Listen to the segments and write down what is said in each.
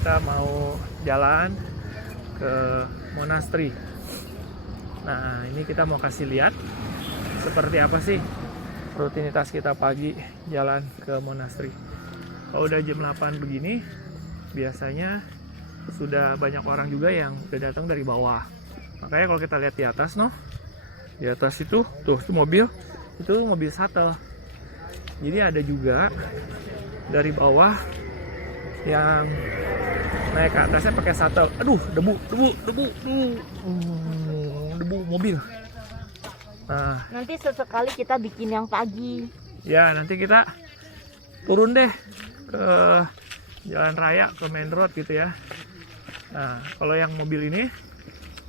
kita mau jalan ke Monastery. Nah, ini kita mau kasih lihat seperti apa sih rutinitas kita pagi jalan ke Monastery. Kalau udah jam 8 begini, biasanya sudah banyak orang juga yang udah datang dari bawah. Makanya kalau kita lihat di atas, di atas itu mobil, itu mobil shuttle. Jadi ada juga dari bawah yang naik ke atasnya pakai shuttle. Aduh, debu mobil. Nah, nanti sesekali kita bikin yang pagi. Ya, nanti kita turun deh ke jalan raya, ke main road gitu ya. Nah, kalau yang mobil ini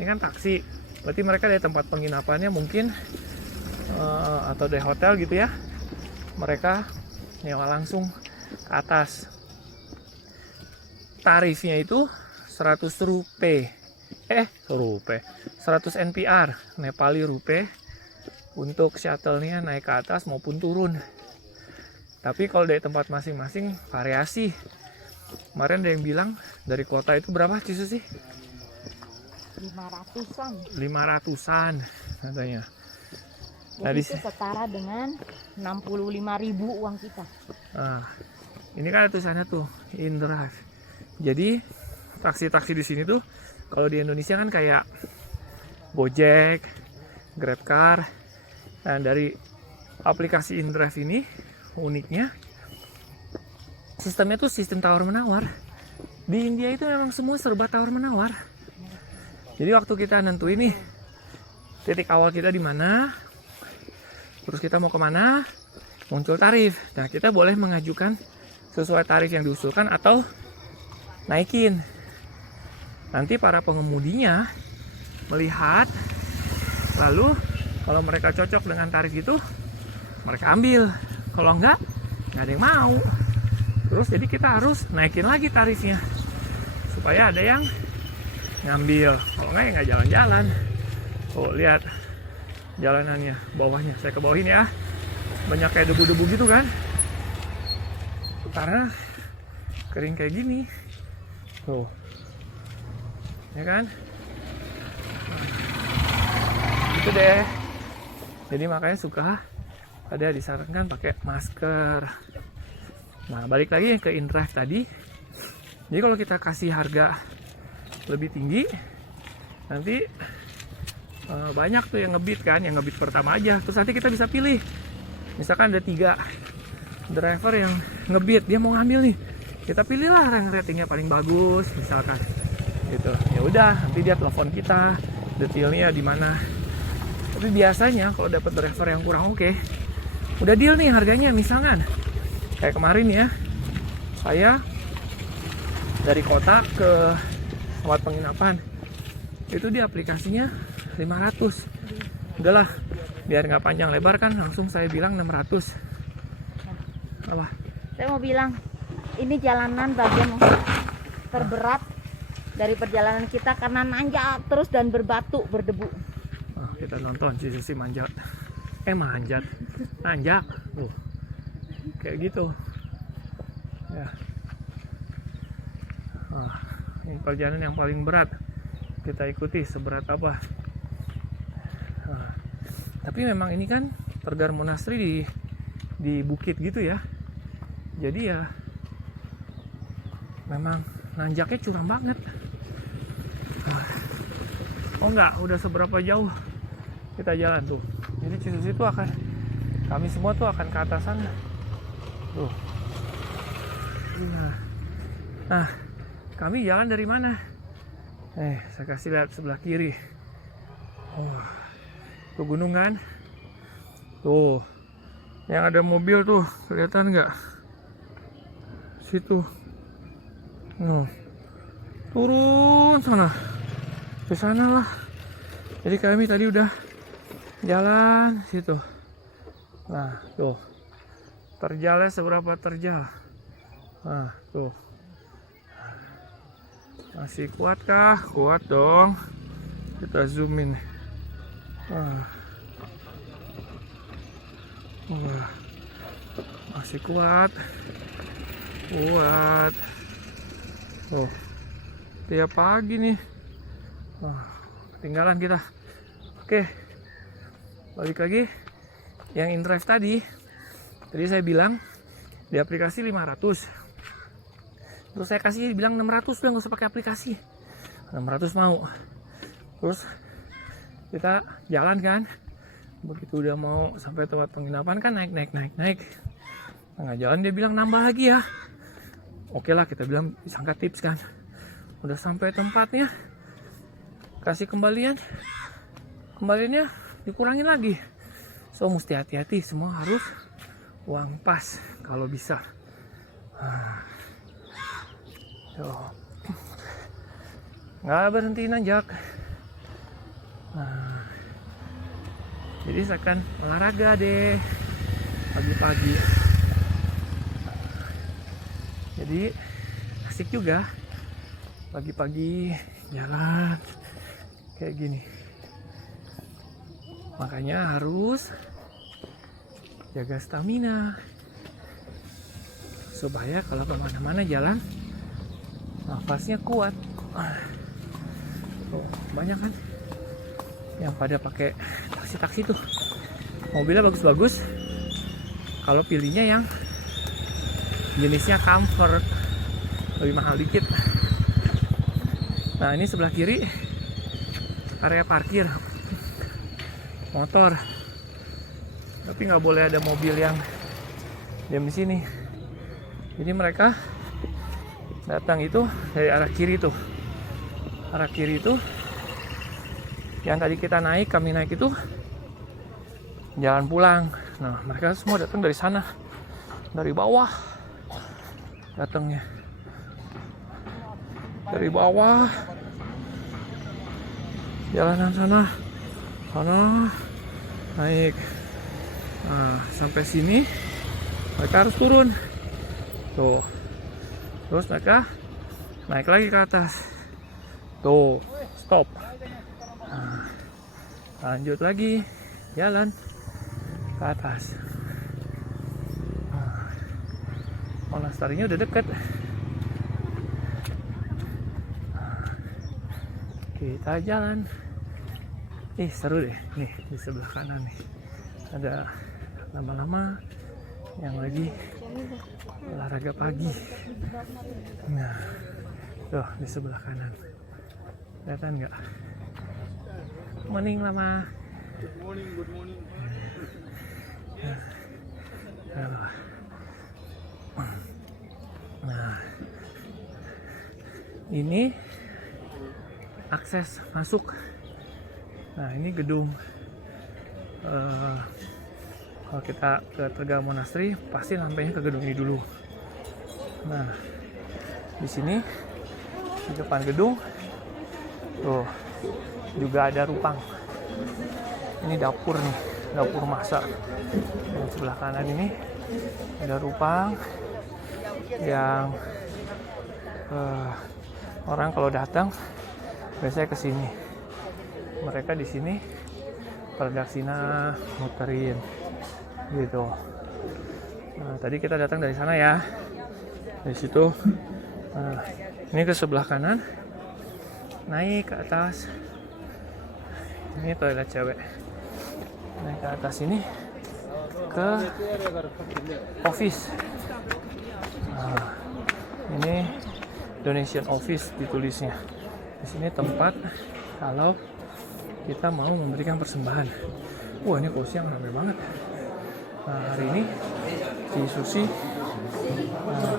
kan taksi. Berarti mereka dari tempat penginapannya mungkin atau dari hotel gitu ya. Mereka nyewa langsung ke atas. Tarifnya itu 100 rupiah. 100 NPR, Nepali rupiah, untuk shuttle-nya naik ke atas maupun turun. Tapi kalau dari tempat masing-masing variasi. Kemarin ada yang bilang dari kota itu berapa Cisu sih? 500-an. 500-an katanya. Jadi itu setara dengan 65.000 uang kita. Nah, ini kan ada tulisannya tuh InDrive. Jadi taksi-taksi di sini tuh kalau di Indonesia kan kayak Gojek, GrabCar. Nah, dari aplikasi InDrive ini uniknya sistemnya tuh sistem tawar-menawar. Di India itu memang semua serba tawar-menawar. Jadi waktu kita nentuin nih titik awal kita di mana, terus kita mau kemana, muncul tarif. Nah, kita boleh mengajukan sesuai tarif yang diusulkan atau naikin. Nanti para pengemudinya melihat, lalu kalau mereka cocok dengan tarif itu, mereka ambil. Kalau enggak, nggak ada yang mau. Terus jadi kita harus naikin lagi tarifnya supaya ada yang ngambil. Kalau enggak ya nggak jalan-jalan. Oh, lihat jalanannya, bawahnya. Saya ke bawahin ya. Banyak kayak debu-debu gitu kan. Karena kering kayak gini. Tuh. Ya kan? Nah, itu deh. Jadi makanya suka ada disarankan pakai masker. Nah, balik lagi ke InDrive tadi. Jadi kalau kita kasih harga lebih tinggi, nanti banyak tuh yang ngebid kan, yang ngebid pertama aja. Terus nanti kita bisa pilih. Misalkan ada 3 driver yang ngebid, dia mau ngambil nih. Kita pilihlah yang ratingnya paling bagus, misalkan. Gitu. Ya udah, nanti dia telepon kita, detailnya di mana. Tapi biasanya kalau dapat driver yang kurang oke, udah deal nih harganya, misalkan kayak kemarin ya, saya dari kota ke tempat penginapan itu di aplikasinya 500. Udahlah, biar nggak panjang lebar kan, langsung saya bilang 600. Apa? Saya mau bilang, ini jalanan bagian terberat dari perjalanan kita karena nanjak terus dan berbatu, berdebu. Kita nonton si manjat. Nanjak. Kayak gitu. Ya. Ini perjalanan yang paling berat. Kita ikuti seberat apa. Tapi memang ini kan Tergar Monastery di bukit gitu ya. Jadi ya memang nanjaknya curam banget. Oh enggak, udah seberapa jauh kita jalan tuh. Jadi Cisus itu kami semua tuh akan ke atas sana. Tuh. Nah, kami jalan dari mana? Saya kasih lihat sebelah kiri. Tuh gunung kan? Tuh. Yang ada mobil tuh, kelihatan nggak? Situ. Turun sana. Ke sana lah. Jadi kami tadi udah jalan situ. Nah, tuh. Terjalnya seberapa terjal? Nah, tuh. Masih kuat kah? Kuat dong. Kita zoom in. Masih kuat. Oh, tiap pagi nih. Ketinggalan kita. Oke, balik lagi. Yang InDrive tadi saya bilang di aplikasi 500. Terus saya kasih bilang 600, udah nggak usah pakai aplikasi. 600 mau. Terus kita jalan kan. Begitu udah mau sampai tempat penginapan kan naik. Tengah jalan dia bilang nambah lagi ya. Oke lah, kita bilang disangka tips kan. Udah sampai tempatnya, kasih kembaliannya dikurangin lagi. So mesti hati-hati, semua harus uang pas kalau bisa. Nggak berhenti nanjak. Jadi saya akan olahraga deh pagi-pagi. Jadi asik juga pagi-pagi jalan kayak gini. Makanya harus jaga stamina supaya kalau kemana-mana jalan nafasnya kuat. Banyak kan yang pada pakai taksi tuh, mobilnya bagus-bagus. Kalau pilihnya yang jenisnya comfort, lebih mahal dikit. Nah, ini sebelah kiri area parkir motor, tapi nggak boleh ada mobil yang diam di sini. Jadi mereka datang itu dari arah kiri tuh. Arah kiri itu yang tadi kami naik itu jalan pulang. Nah, mereka semua datang dari sana, dari bawah datangnya, dari bawah jalanan sana naik. Nah, sampai sini mereka harus turun tuh, terus mereka naik lagi ke atas tuh, stop. Nah, lanjut lagi jalan ke atas. Monasterinya udah deket. Kita jalan. Seru deh. Nih di sebelah kanan nih ada lama-lama yang lagi olahraga pagi. Nah, tuh di sebelah kanan. Kelihatan nggak? Morning lama. Good morning. Nah, ini akses masuk. Nah, ini gedung. Kalau kita ke Tegal Monastery pasti sampainya ke gedung ini dulu. Nah, di sini di depan gedung tuh juga ada rupang. Ini dapur nih, dapur masak. Yang sebelah kanan ini ada rupang yang orang kalau datang biasanya ke sini. Mereka di sini Pradakshina muterin gitu. Nah, tadi kita datang dari sana ya, dari situ. Nah, ini ke sebelah kanan, naik ke atas. Ini toilet cewek. Naik ke atas ini ke office. Nah, ini donation office ditulisnya. Di sini tempat kalau kita mau memberikan persembahan. Wah, ini kursi yang ramai banget. Nah, hari ini di Sushi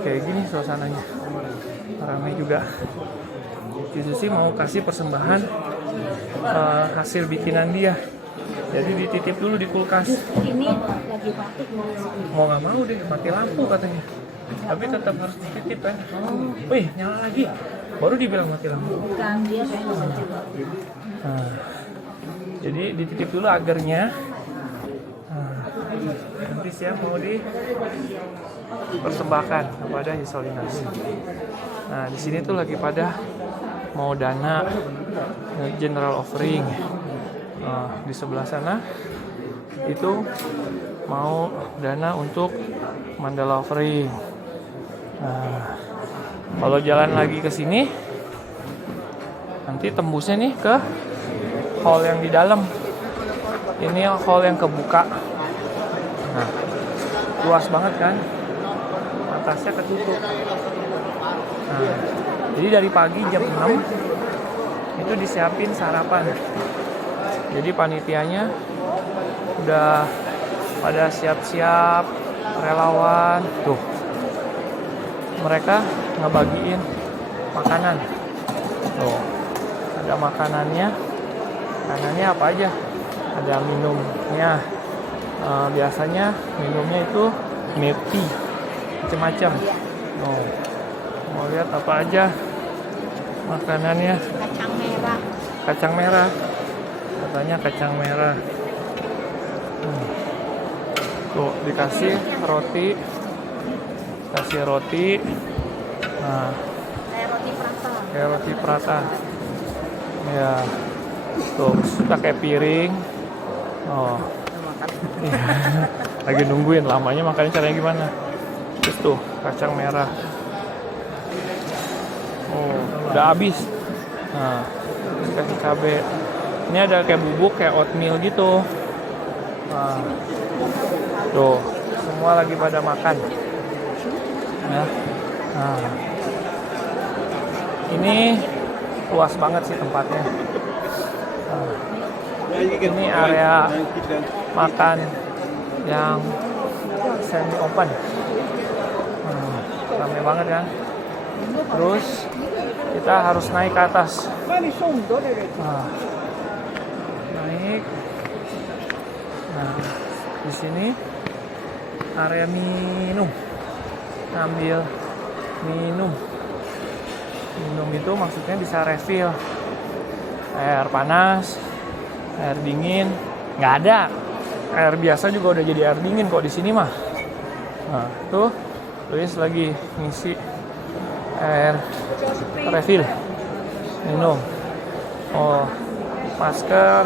kayak gini suasananya, ramai juga. Di Sushi mau kasih persembahan hasil bikinan dia, jadi dititip dulu di kulkas. Ini lagi batuk Mau nggak mau deh mati lampu katanya, tapi tetap harus dititip kan. Wih, nyala lagi, baru dibilang mati lampu. bukan dia saya Nah, jadi dititip dulu agarnya. Nanti siang mau dipersembahkan kepada Hisolinasi. Nah, di sini tuh lagi pada mau dana general offering. Di sebelah sana itu mau dana untuk mandala offering. Nah, Kalau jalan lagi ke sini, nanti tembusnya nih ke hall yang di dalam. Ini hall yang kebuka. Nah, luas banget kan? Atasnya ketutup. Nah, jadi dari pagi jam 6 itu disiapin sarapan. Jadi panitianya udah pada siap-siap, relawan. Tuh, mereka ngebagiin makanan. Tuh, ada makanannya. Makanannya apa aja? Ada minumnya. Biasanya minumnya itu milk tea, macam-macam. Oh, mau lihat apa aja makanannya? Kacang merah. Kacang merah, katanya kacang merah. Tuh dikasih roti, Nah, Kayak roti prata. kayak roti prata. Ya, tuh pakai piring. Oh, lagi nungguin lamanya makannya caranya gimana? Terus tuh kacang merah. Oh, udah habis. Nah, terus kasih cabai. Ini ada kayak bubuk, kayak oatmeal gitu. Nah, tuh semua lagi pada makan. Ya. Nah, ini luas banget sih tempatnya. Nah, ini area makan yang semi open. Ramai banget kan. Terus kita harus naik ke atas. Nah, naik. Nah, di sini area minum. Ambil minum. Minum itu maksudnya bisa refill. Air panas, air dingin, nggak ada. Air biasa juga udah jadi air dingin kok di sini mah. Nah, tuh tulis lagi ngisi air refill minum. Oh, masker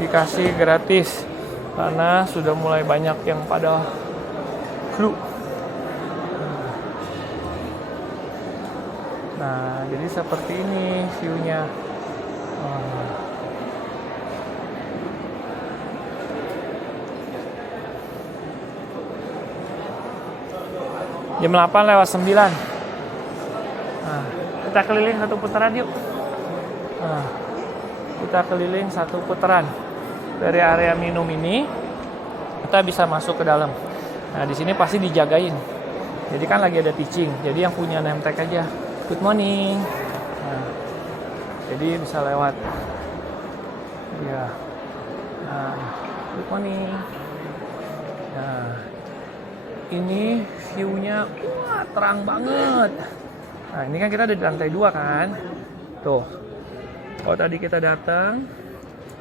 dikasih gratis karena sudah mulai banyak yang pada flu. Nah, jadi seperti ini view-nya. Jam 8:09. Nah, kita keliling satu putaran yuk. Nah, kita keliling satu putaran. Dari area minum ini kita bisa masuk ke dalam. Nah, di sini pasti dijagain. Jadi kan lagi ada teaching. Jadi yang punya name tag aja. Good morning. Nah, jadi bisa lewat. Ya. Nah, good morning. Nah, ini view-nya wah terang banget. Nah, ini kan kita ada di lantai 2 kan. Tuh. Kalau tadi kita datang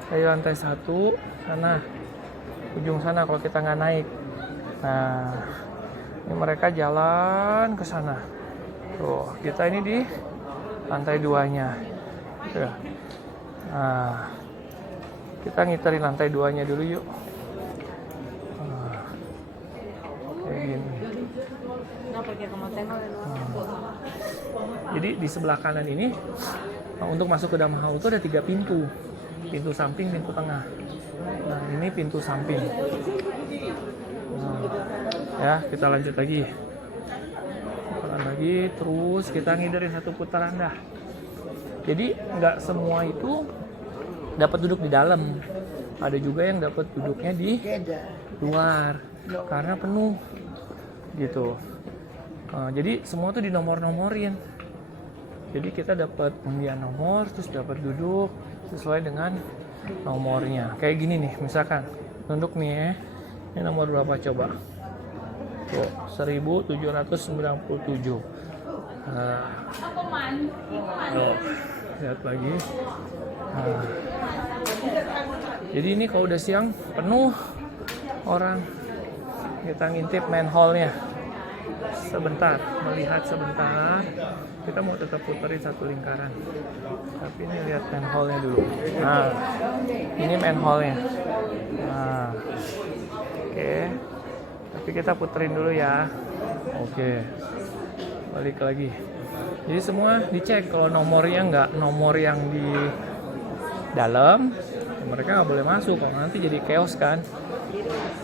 dari lantai 1 sana, ujung sana kalau kita nggak naik. Nah, ini mereka jalan ke sana. Tuh, kita ini di lantai 2-nya. Tuh. Nah, kita ngiterin lantai 2-nya dulu yuk. Kayak gini. Jadi di sebelah kanan ini untuk masuk ke dalam hall itu ada 3 pintu. Pintu samping, pintu tengah. Nah, ini pintu samping. Nah, ya, kita lanjut lagi. Terus kita ngiderin satu putaran dah. Jadi nggak semua itu dapat duduk di dalam. Ada juga yang dapat duduknya di luar karena penuh gitu. Jadi semua tuh dinomor-nomorin. Jadi kita dapat undian nomor, terus dapat duduk sesuai dengan nomornya. Kayak gini nih, misalkan duduk nih ya. Ini nomor berapa coba? Tuh, 1797. Lihat lagi. Jadi ini kalau udah siang penuh orang, kita ngintip main hall-nya sebentar, melihat sebentar. Kita mau tetap puterin satu lingkaran, tapi ini lihat main hall-nya dulu. Nah, ini main hall-nya. Nah, oke. Tapi kita puterin dulu ya. Oke. balik lagi. Jadi semua dicek, kalau nomornya nggak nomor yang di dalam, mereka nggak boleh masuk, kalau nanti jadi chaos kan.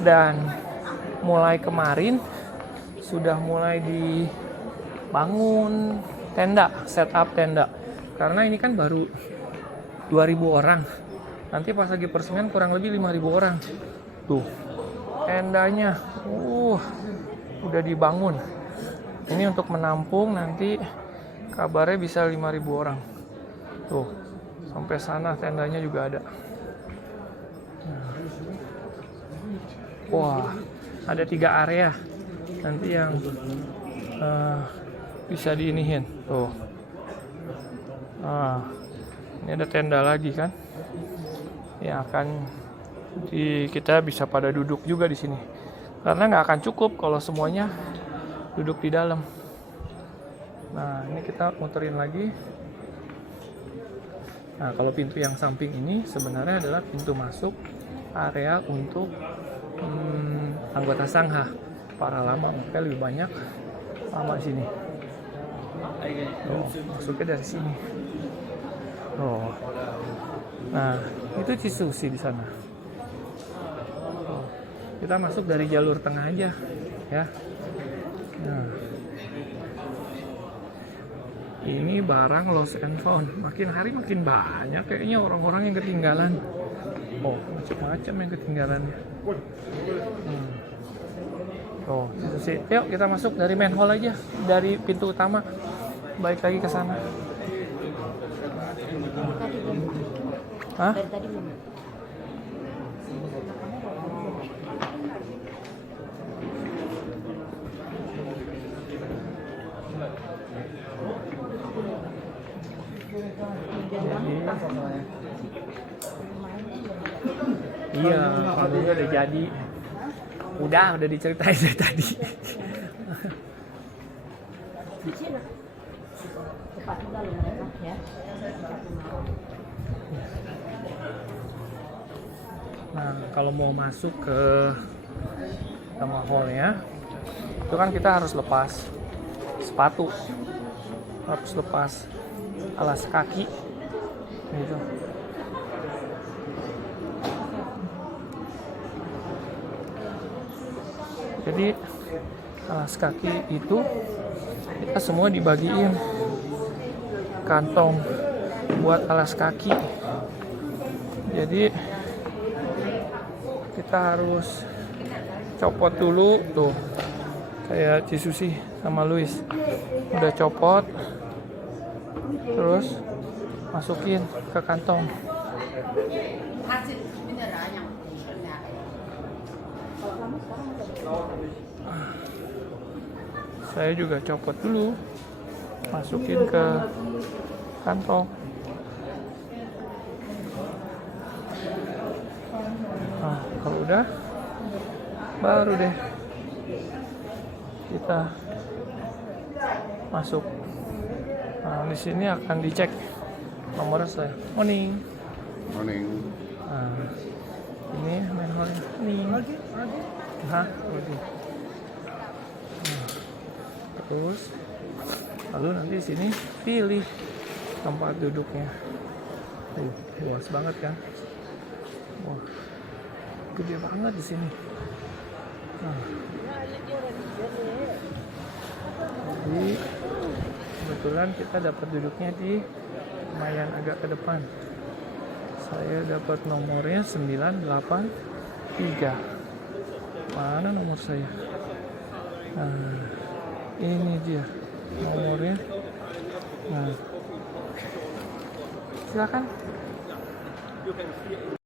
Dan mulai kemarin sudah mulai dibangun tenda, setup tenda, karena ini kan baru 2.000 orang, nanti pas lagi peresmian kurang lebih 5.000 orang. Tuh tendanya udah dibangun. Ini untuk menampung nanti kabarnya bisa 5.000 orang. Tuh sampai sana tendanya juga ada. Wah, ada 3 area nanti yang bisa diinihin. Tuh. Ini ada tenda lagi kan? Yang akan kita bisa pada duduk juga di sini. Karena nggak akan cukup kalau semuanya duduk di dalam. Nah, ini kita muterin lagi. Nah, kalau pintu yang samping ini sebenarnya adalah pintu masuk area untuk anggota sangha para lama, makanya lebih banyak lama di sini. Oh, masuknya dari sini. Oh, nah itu Cisusi di sana. Oh, kita masuk dari jalur tengah aja, ya. Nah, ini barang lost and found. Makin hari makin banyak kayaknya orang-orang yang ketinggalan. Oh, macam-macam yang ketinggalannya. Oh, Cisusi. Yuk kita masuk dari main hall aja, dari pintu utama. Balik lagi ke sana. Hah? Dari tadi belum. Iya, panggungnya udah jadi. Udah diceritain dari tadi. Cepat juga loh mereka ya. Nah, kalau mau masuk ke sama hallnya, itu kan kita harus lepas sepatu, harus lepas alas kaki, gitu. Jadi alas kaki itu kita semua dibagiin kantong buat alas kaki. Jadi kita harus copot dulu tuh, kayak Cisusi sama Luis udah copot, terus masukin ke kantong. Saya juga copot dulu, masukin ke kantong. Nah, kalau udah, baru deh kita masuk. Nah, di sini akan dicek nomor saya. Morning. Morning. Nah, ini main hall ini. Hah? Oke. Terus, lalu nanti di sini pilih tempat duduknya. Luas banget kan? Wah, gede banget di sini. Nah, jadi kebetulan kita dapat duduknya di lumayan agak ke depan. Saya dapat nomornya 983. Mana nomor saya? Nah, ini dia nomornya. Nah, silakan.